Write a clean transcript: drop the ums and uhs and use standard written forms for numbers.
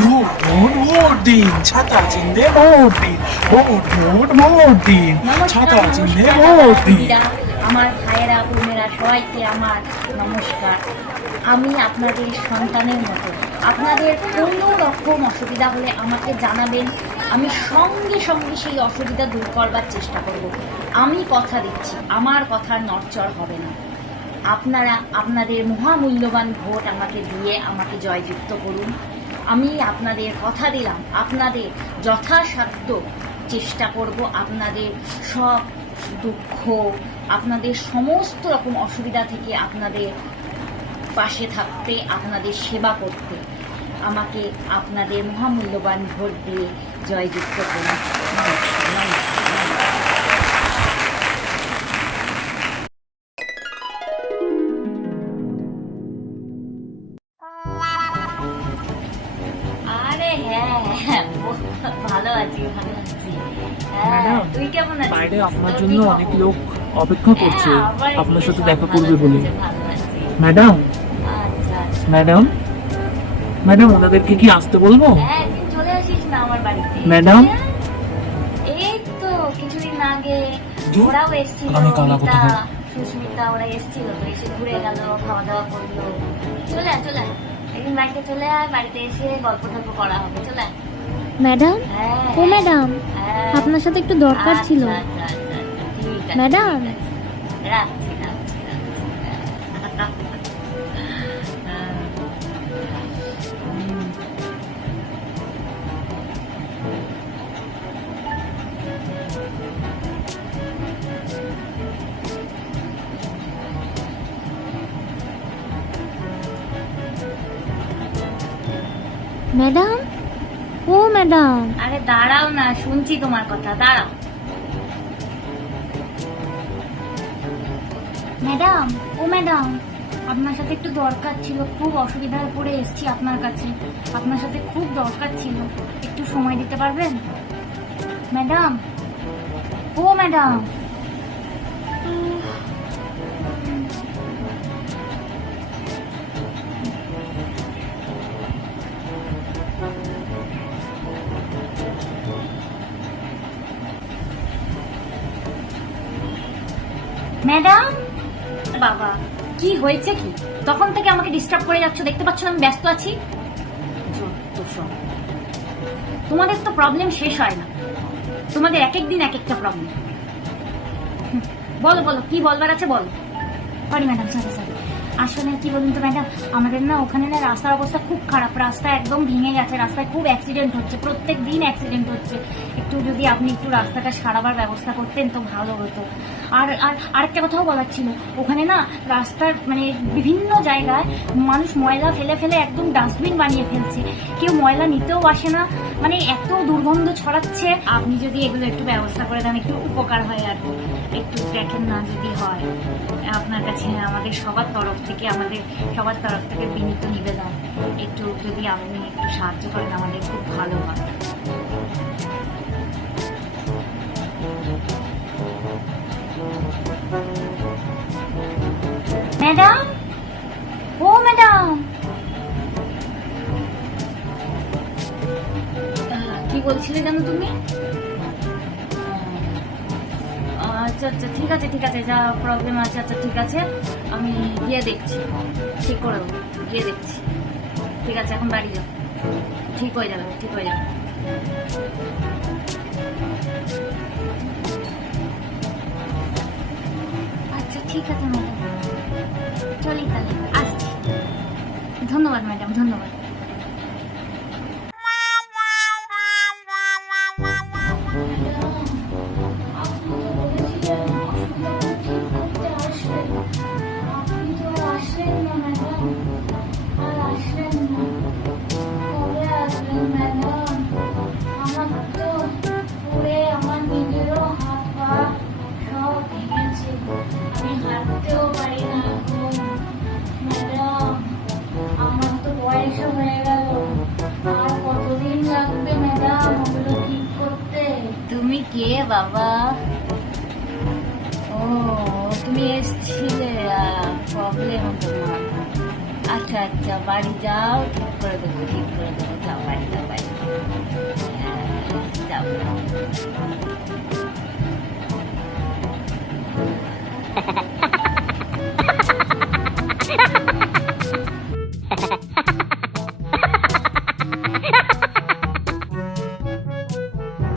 Vote দিন, ছাতা চিহ্নে ভোট দিন, ভোট দিন, ছাতা চিহ্নে ভোট দিন। আমার ভাইয়েরা বোনেরা সবাইকে আমার নমস্কার। আমি আপনাদের সন্তানের মতো, আপনাদের কোনো রকম অসুবিধা হলে আমাকে জানাবেন, আমি সঙ্গে সঙ্গে সেই অসুবিধা দূর করবার চেষ্টা করব। আমি কথা দিচ্ছি, আমার কথার নড়চড় হবে না। আপনারা আপনাদের মহামূল্যবান ভোট আমাকে দিয়ে আমাকে জয়যুক্ত করুন। আমি আপনাদের কথা দিলাম, আপনাদের যথাসাধ্য চেষ্টা করব আপনাদের সব দুঃখ, আপনাদের সমস্ত রকম অসুবিধা থেকে আপনাদের পাশে থাকতে, আপনাদের সেবা করতে। আমাকে আপনাদের মহামূল্যবান ভোট দিয়ে জয়যুক্ত করুন। নমস্কার, নমস্কার। আরে হ্যাঁ, ভালো আছি, ভালো আছি। ম্যাডাম, তুই কেমন আছিস? বাইরে আপনার জন্য অনেক লোক অপেক্ষা করছে আপনার সাথে দেখা করবে বলে। ম্যাডাম, ম্যাডাম, ম্যাডাম, ওনাদেরকে কি আসতে বলবো? হ্যাঁ, তুই চলে আসিস না আমার বাড়িতে। ম্যাডাম, এই তো কিছুদিন আগে ধুর, ওরাও এসেছিল, আমি কালা কোথাকার। সুস্মিতা, ওরা এসেছিল, তো এসে ঘুরে গেল, খাওয়া দাওয়া করলো। চলে আয়, চলে আয়, একদিন বাড়িতে চলে আয়, বাড়িতে এসে গল্প টল্প করা হবে। চলে আয়। ম্যাডাম, হ্যাঁ, ও ম্যাডাম, হ্যাঁ। আপনার সাথে একটু দরকার ছিল। আচ্ছা, আচ্ছা, আচ্ছা, ঠিক আছে, ম্যাডাম। ঠিক আছে। রাখছি, রাখছি, রাখছি। ম্যাডাম, ও ম্যাডাম। আরে দাঁড়াও না, শুনছি তোমার কথা, দাঁড়াও। ম্যাডাম, ও ম্যাডাম, আপনার সাথে একটু দরকার ছিল, খুব অসুবিধায় পড়ে এসেছি আপনার কাছে, আপনার সাথে খুব দরকার ছিল, একটু সময় দিতে পারবেন? ম্যাডাম, ও ম্যাডাম। ম্যাডাম, বাবা, কি হয়েছে কি? তখন থেকে আমাকে ডিস্টার্ব করে যাচ্ছ, দেখতে পাচ্ছ না আমি ব্যস্ত আছি। তোমাদের তো প্রবলেম শেষ হয় না, তোমাদের এক এক দিন এক একটা প্রবলেম। বলো বলো, কি বলবার আছে বলো। Sorry madam, sorry sorry. আসলে কি বলুন তো ম্যাডাম, আমাদের না ওখানে না রাস্তার অবস্থা খুব খারাপ, রাস্তা একদম ভেঙে গেছে, রাস্তায় খুব অ্যাক্সিডেন্ট হচ্ছে, প্রত্যেক দিন অ্যাক্সিডেন্ট হচ্ছে। একটু যদি আপনি একটু রাস্তাটা সারাবার ব্যবস্থা করতেন তো ভালো হতো। আর আর আরেকটা কথাও বলার ছিল, ওখানে না রাস্তার মানে বিভিন্ন জায়গায় মানুষ ময়লা ফেলে ফেলে একদম ডাস্টবিন বানিয়ে ফেলছে, কেউ ময়লা নিতেও আসে না, মানে এত দুর্গন্ধ ছড়াচ্ছে। আপনি যদি এগুলো একটু ব্যবস্থা করে দেন একটু উপকার হয় আর কি, একটু দেখেন না যদি হয়। আপনার কাছে আমাদের সবার তরফ থেকে বিনীত নিবেদন, একটু যদি আপনি একটু সাহায্য করেন আমাদের খুব ভালো হয়। ম্যাডাম, ও ম্যাডাম, কি বলছিলে জানো তুমি? আচ্ছা আচ্ছা, ঠিক আছে ঠিক আছে, যা প্রবলেম আছে, আচ্ছা ঠিক আছে, আমি গিয়ে দেখছি, ঠিক করে দেবো, গিয়ে দেখছি। ঠিক আছে, এখন বাড়ি যাও, ঠিক হয়ে যাবে, ঠিক হয়ে যাবে। আচ্ছা ঠিক আছে ম্যাডাম, চলি তাহলে, আসছি। ধন্যবাদ ম্যাডাম, ধন্যবাদ। তুমি কে বাবা? ও, তুমি এসছিলে, প্রবলেম তোমার। আচ্ছা আচ্ছা, বাড়ি যাও, ঠিক করে দেবো, ঠিক করে দেবো, যাও বাড়ি যাও।